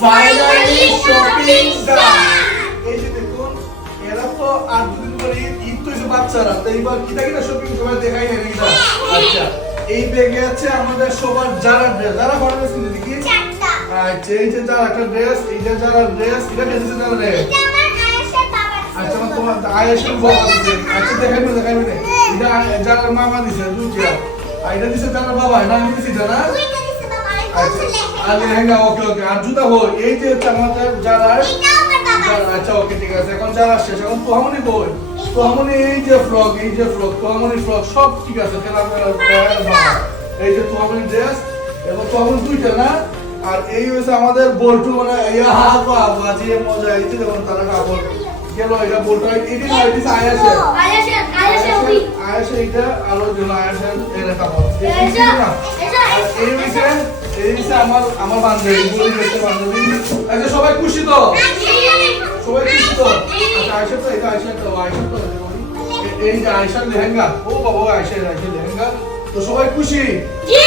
Finally shopping ডান। এই যে দেখুন এরা তো আর দুদিন পরে ঈদ তো এসে বাচ্চারা তো এইবার কিনা কিনা শপিং সবাই দেখাই নাই নাকি না? আচ্ছা এই ব্যাগে আছে আমাদের সবার যারা ড্রেস যারা ফরমেস কিনে দেখি চারটা। আচ্ছা এই যে যারা একটা ড্রেস এই যে যারা ড্রেস এটা কিনেছে যারা ড্রেস এটা আমার আয়েশার বাবা দিছে। আচ্ছা আমার তোমার আয়েশার বাবা দিছে আচ্ছা দেখাইবে না এটা যারা মামা দিছে দুইটা আর এটা দিছে যারা বাবা না আমি দিছি না দুইটা দিছে বাবা আর আচ্ছা বলছে আর লেহেঙ্গা। লেহেঙ্গা ওকে ওকে আর জুতা হই এই যে হচ্ছে আমাদের যারা এটা আমার বাবা দিছে। আচ্ছা ওকে ঠিক আছে এখন যারা শেষ এখন তোহামনি বই তোহামনি এই যে ফ্রক তোহামনি ফ্রক সব ঠিক আছে খেলা এই যে তোহামনি ড্রেস এবং তোহামনি দুইটা না আর এই হচ্ছে আমাদের বল্টু মানে ইয়া বাবা যে মজা এই যে যেমন তারা কাপড় গেল এটা বল্টু এটি না এটি আয়াসে আয়েশা উঠি। আয়াসে এইটা আর ওই জন্য আয়াসে এর কাপড় আয়েশা, না আর এই উইকেন্ড এই হচ্ছে আমার বান্ধবী বলি গেছে বান্ধবী আচ্ছা সবাই খুশি তো সবাই খুশি তো আচ্ছা আয়েশা তো এটা আয়েশা তো এই যে আয়েশার লেহেঙ্গা ও বাবা আয়েশার লেহেঙ্গা তো সবাই খুশি জি